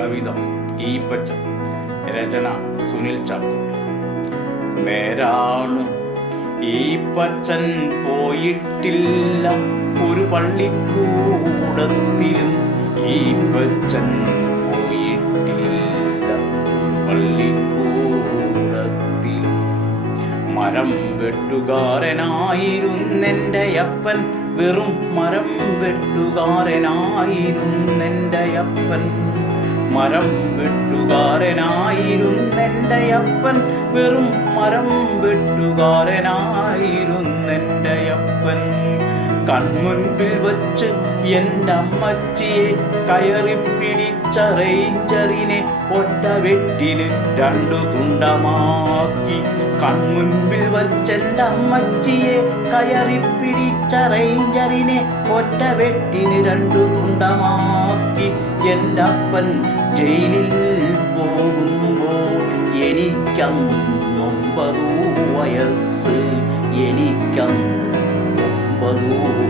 കവിത ഈപ്പച്ചൻ, രചന സുനിൽ ചാക്കോ. നേരാണ്, ഈപ്പച്ചൻ പോയിട്ടില്ല ഒരു പള്ളിക്കൂടത്തിലും. ഈപ്പച്ചൻ പോയിട്ടില്ല ഒരു പള്ളിക്കൂടത്തിലും. മരം വെട്ടുകാരനായിരുന്നെൻ്റെ അപ്പൻ, വെറും മരം വെട്ടുകാരനായിരുന്നെൻ്റെ അപ്പൻ. മരം വെട്ടുകാരനായിരുന്നെൻ്റെ അപ്പൻ, വെറും മരം വെട്ടുകാരനായിരുന്നെൻ്റെ അപ്പൻ. കൺമുൻപിൽ വച്ച് എൻ്റെ അമ്മച്ചിയെ കയറിപ്പിടിച്ച റേഞ്ചറിനെ ഒറ്റ വെട്ടിന് രണ്ടു തുണ്ടമാക്കി. കൺമുൻപിൽ വച്ചെൻ്റെ അമ്മച്ചിയെ കയറിപ്പിടിച്ച റേഞ്ചറിനെ ഒറ്റ വെട്ടിന് രണ്ടു തുണ്ടമാക്കി. എൻ്റെ അപ്പൻ ജയിലിൽ പോകുമ്പോൾ എനിക്കന്ന് 9 വയസ്സ്, എനിക്കന്ന് 9